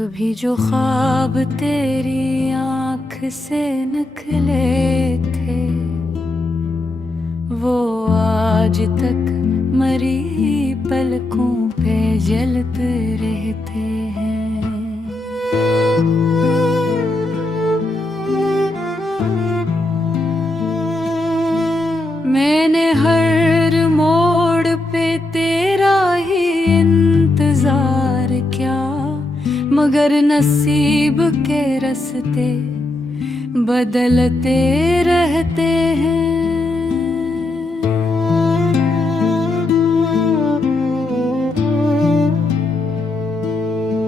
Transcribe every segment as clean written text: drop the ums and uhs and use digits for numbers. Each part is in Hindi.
कभी जो ख्वाब तेरी आँख से निकले थे वो आज तक मरी पलकों पे जलते रहते हैं। मैंने हर मोड़ पे तेरा ही इंतजार किया, मगर नसीब के रास्ते बदलते रहते हैं।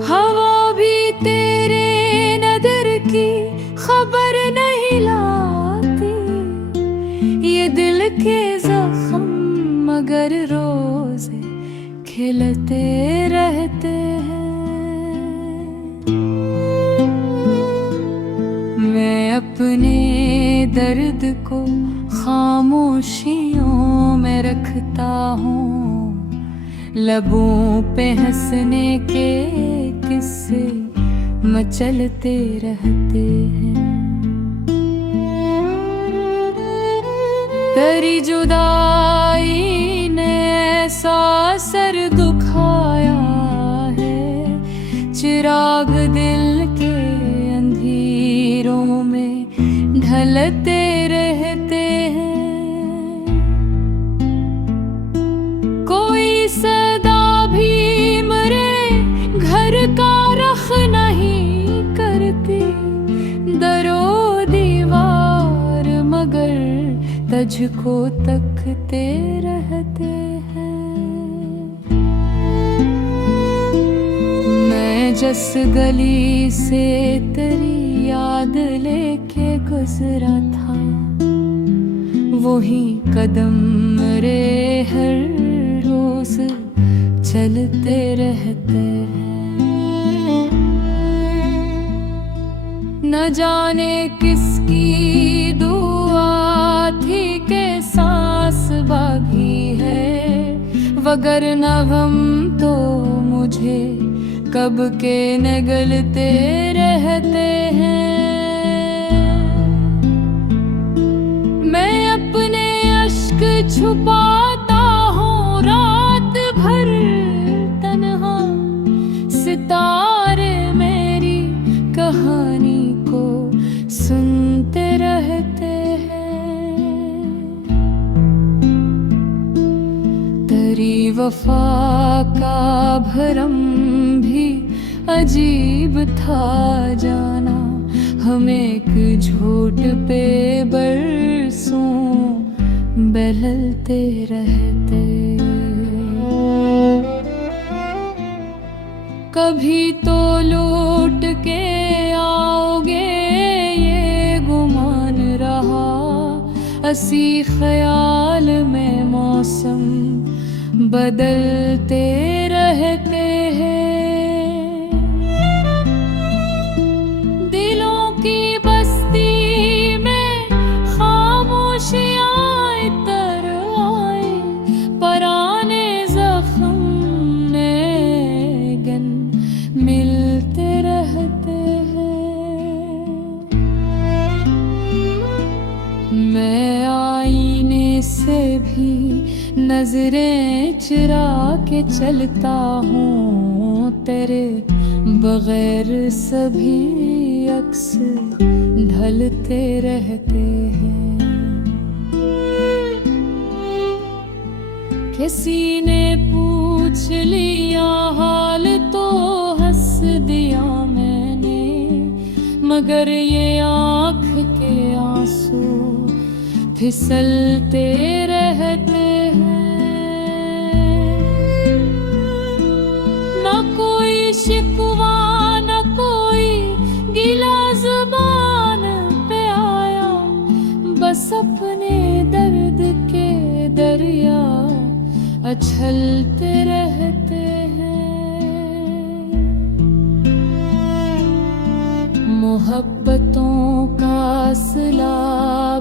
हवा भी तेरे नजर की खबर नहीं लाती, ये दिल के जख्म मगर रोज खिलते रहते हैं। मैं अपने दर्द को खामोशियों में रखता हूँ, लबों पे हंसने के किस्से मचलते रहते हैं। तेरी जुदाई ने ऐसा सर दुखाया है, चिराग दिल के अंधेरों में ढलते रहते हैं। कोई सदा भी मेरे घर का रख नहीं करती, दरो दीवार मगर तुझको तकते रहते हैं। मैं जिस गली से तेरी याद लेके गुजरा था, वही कदम मेरे हर रोज चलते रहते हैं। न जाने किसकी दुआ थी के सांस बागी है, वगर न हम तो मुझे कब के निगलते रहते हैं। मैं अपने अश्क छुपाता हूँ रात भर तन्हा, सितारे मेरी कहानी को सुनते रहते हैं। तेरी वफा का भरम भी अजीब था जाना, हम एक झूठ पे बरसों बहलते रहते। कभी तो लौट के आओगे ये गुमान रहा, असी ख्याल में मौसम बदलते रहते हैं। दिलों की बस्ती में खामोशियाँ इतर आए, पराने जख्म नए गन मिलते रहते हैं। मैं आईने से भी नजरें चुरा के चलता हूँ, तेरे बगैर सभी अक्स ढलते रहते हैं। किसी ने पूछ लिया हाल तो हंस दिया मैंने, मगर ये आँख के आंसू फिसलते रहते हैं। न कोई शिकवा न कोई गिला ज़ुबान पे आया, बस अपने दर्द के दरिया उछलते रहते हैं। मोहब्बतों का सिला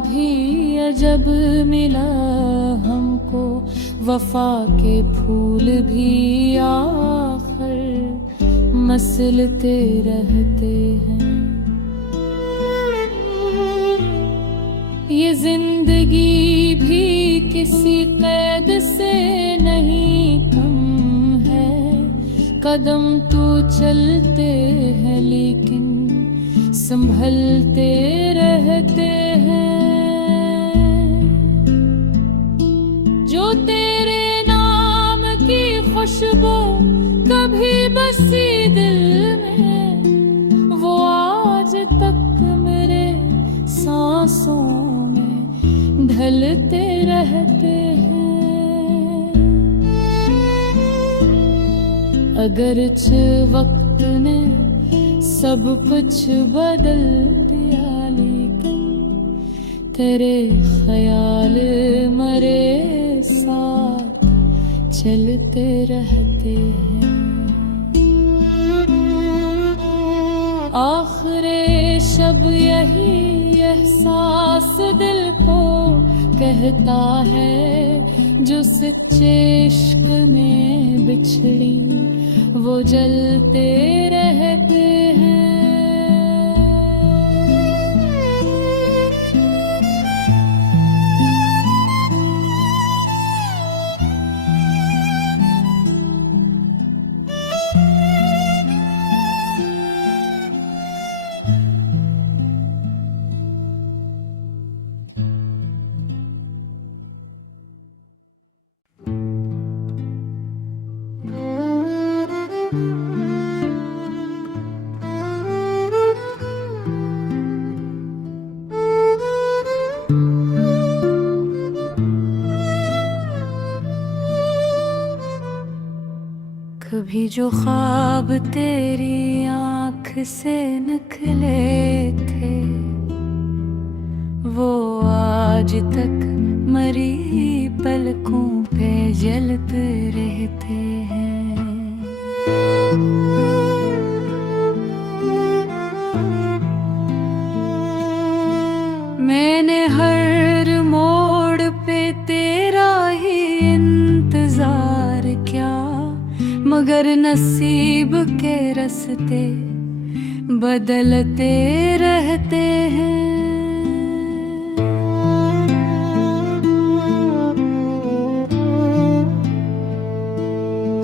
भी अजब मिला हमको, वफा के फूल भी आखिर मसलते रहते हैं। ये जिंदगी भी किसी कैद से नहीं कम है। कदम तो चलते हैं लेकिन संभलते रहते हैं। जो तेरे नाम की खुशबू कभी बसी दिल में, वो आज तक मेरे सांसों में ढलते रहते हैं। अगरच वक्त ने सब कुछ बदल दिया, लेकिन तेरे ख्याल मरे साथ चलते रहते हैं। आखिरे शब यही एहसास दिल को कहता है, जो सच्चे इश्क में बिछड़ी वो जलते रहते हैं। कभी जो ख्वाब तेरी आँख से निकले थे, वो आज तक मरी पलकों पे जलते रहते हैं। मैंने हर मोड़ पे तेरा ही इंतजार किया, मगर नसीब के रास्ते बदलते रहते हैं।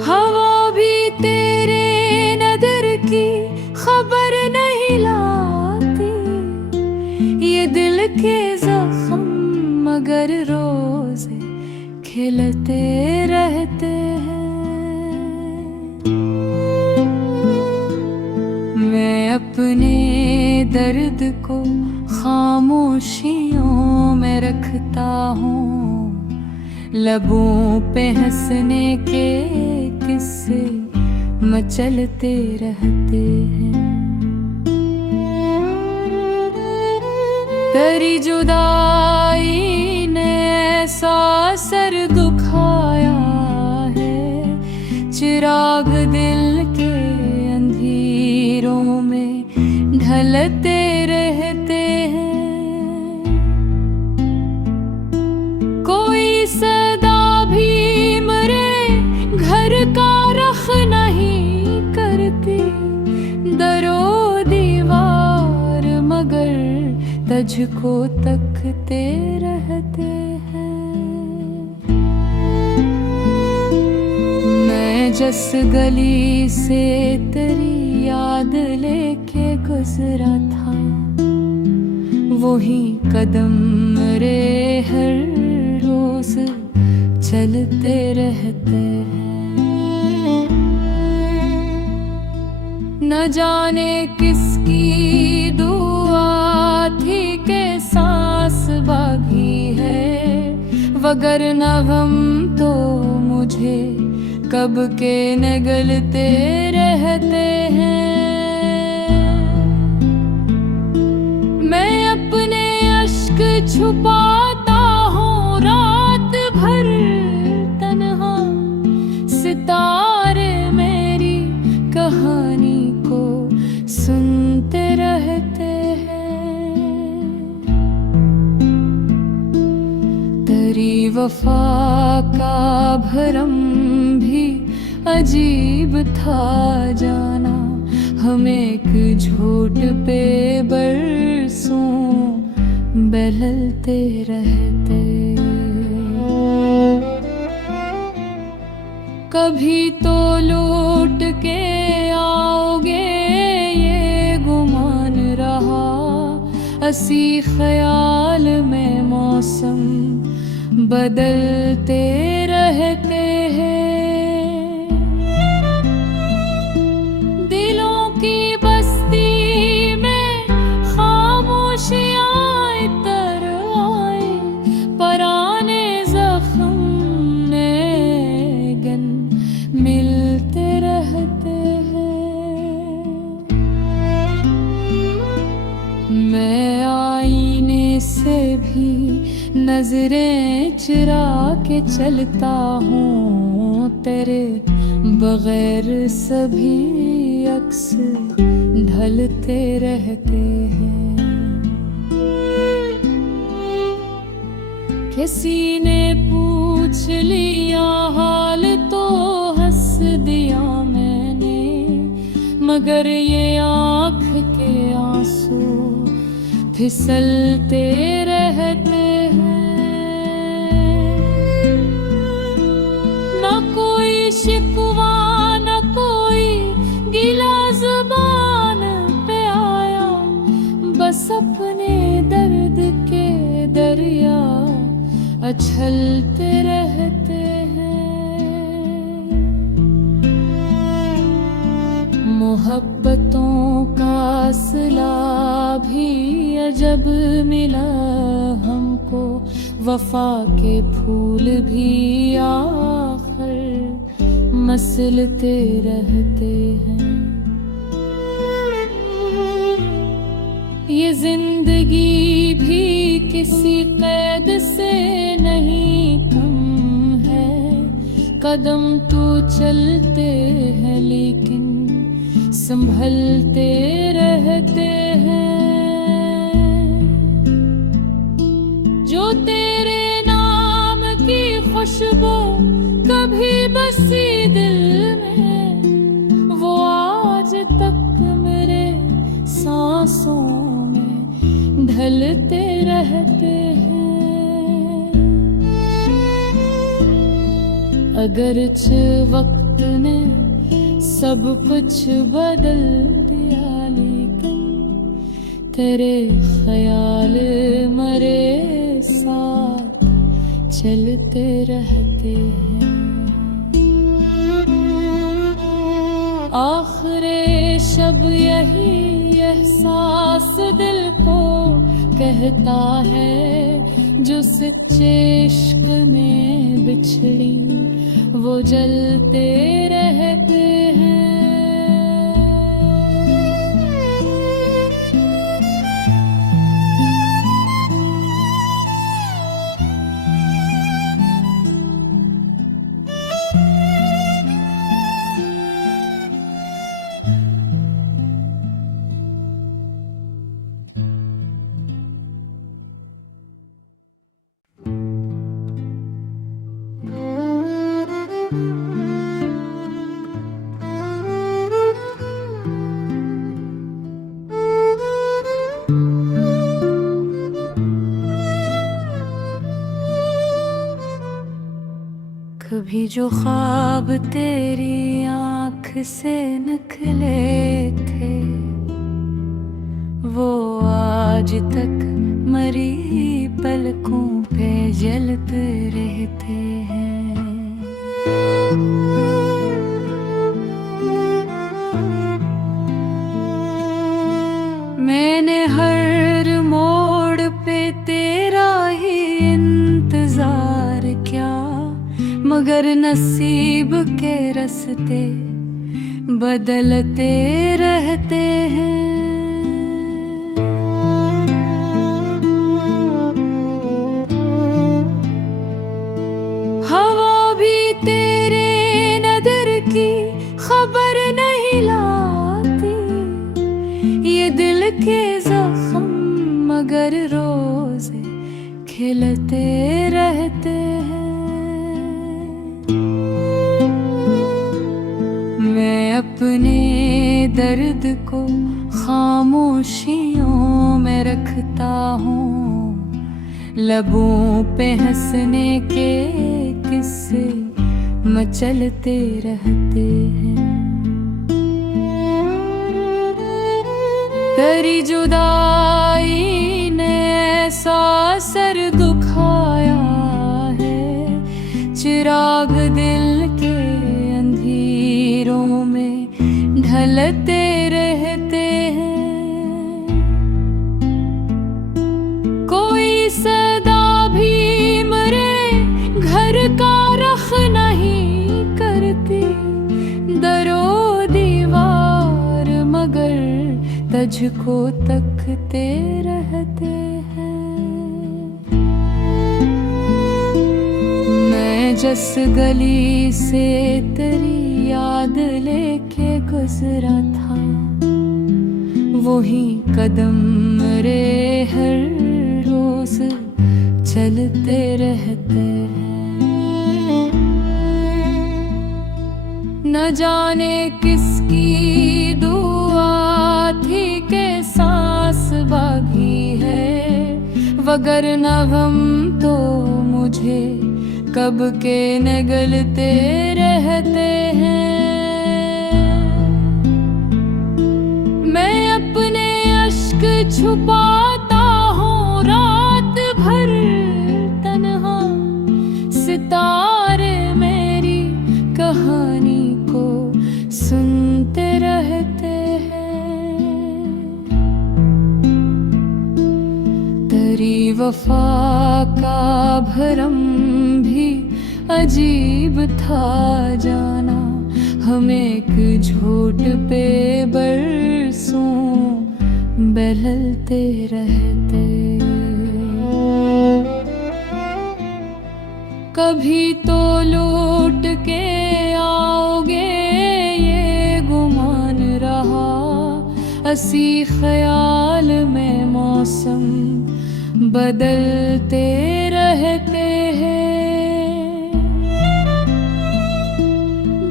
हवा भी तेरे नजर की खबर नहीं लाती, ये दिल के जख्म मगर रोज खिलते रहते हैं। मैं अपने दर्द को खामोशियों में रखता हूँ, लबों पे हंसने के किस्से मचलते रहते हैं। तेरी जुदाई ने ऐसा सर दुखाया है, चिराग दिल के अंधेरों में ढलते रहते हैं। कोई सदा भी मेरे घर का रख नहीं करती, दरो दीवार मगर तुझको तकते रहते हैं। मैं जिस गली से तेरी याद लेके गुजरा था, वही कदम मेरे हर रोज चलते रहते हैं। न जाने किसकी दुआ थी के सांस बागी है, वगरना हम तो मुझे कब के निगलते रहते हैं। मैं अपने अश्क छुपाता हूँ रात भर तन्हा, सितारे मेरी कहानी को सुनते रहते हैं। तेरी वफा का भरम भी अजीब था जाना, हम एक झूठ पे बरसों बहलते रहते। कभी तो लौट के आओगे ये गुमान रहा, असी ख्याल में मौसम बदलते रहते हैं। दिलों की बस्ती में खामोशियाँ इतर आए, पराने जख्म नए गन मिलते रहते हैं। मैं आईने से भी नजरें चुरा के चलता हूँ, तेरे बगैर सभी अक्स ढलते रहते हैं। किसी ने पूछ लिया हाल तो हंस दिया मैंने, मगर ये आँख के आंसू फिसलते रहते हैं। न कोई शिकवा न कोई गिला ज़ुबान पे आया, बस अपने दर्द के दरिया उछलते रहते हैं। मोहब्बतों का सिला भी अजब मिला हमको, वफा के फूल भी आखिर मसलते रहते हैं। ये जिंदगी भी किसी कैद से नहीं कम है, कदम तो चलते हैं लेकिन संभलते रहते हैं। जो तेरे नाम की खुशबू कभी बसी दिल में, वो आज तक मेरे सांसों में ढलते रहते हैं। अगरचे वक्त ने सब कुछ बदल दिया, लेकिन तेरे ख्याल मरे साथ चलते रहते हैं। आखिरे शब यही एहसास दिल को कहता है, जो सच्चे इश्क में बिछड़ी वो जलते रहते हैं। कभी जो ख्वाब तेरी आँख से निकले थे, वो आज तक मरी पलकों पे जलते रहते हैं। मैंने हर मोड़ पे तेरा ही इंतजार किया, मगर नसीब के रास्ते बदलते रहते हैं। हवा भी तेरे नजर की खबर नहीं लाती, ये दिल के जख्म मगर रोज खिलते रहते हैं। मैं अपने दर्द को खामोशियों में रखता हूँ। लबों पे हंसने के किस्से मचलते रहते हैं। तेरी जुदाई ने ऐसा सर दुखाया है, चिराग दिल के अंधेरों में ढलते रहते हैं। कोई सदा भी मरे घर का रख नहीं करती, दरो दीवार मगर तुझको तकते रहते हैं। मैं जिस गली से तेरी याद लेके गुजरा था, वही कदम मेरे हर रोज चलते रहते हैं। न जाने किसकी दुआ थी के सांस बाकी है, वगरना गम तो मुझे कब के निगलते रहते हैं। मैं अपने अश्क छुपाता हूँ रात भर तन्हा, सितारे मेरी कहानी को सुनते रहते हैं। तेरी वफा का भरम भी अजीब था जाना, हम एक झूठ पे बरसों बहलते रहते। कभी तो लौट के आओगे ये गुमान रहा, हंसी ख्याल में मौसम बदलते रहते हैं।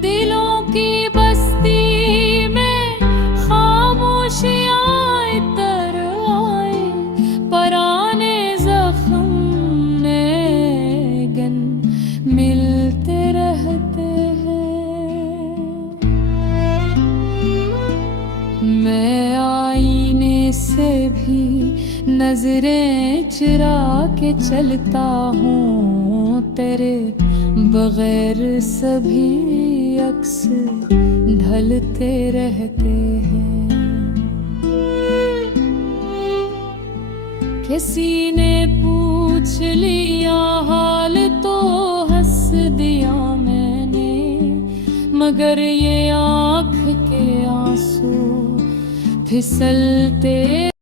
दिलों की बस्ती में खामोशियाँ इतर आए, पराने जख्म ने गन मिलते रहते हैं। मैं आईने से भी नजरें चुरा के चलता हूँ, तेरे बगैर सभी अक्स ढलते रहते हैं। किसी ने पूछ लिया हाल तो हंस दिया मैंने, मगर ये आँख के आंसू फिसलते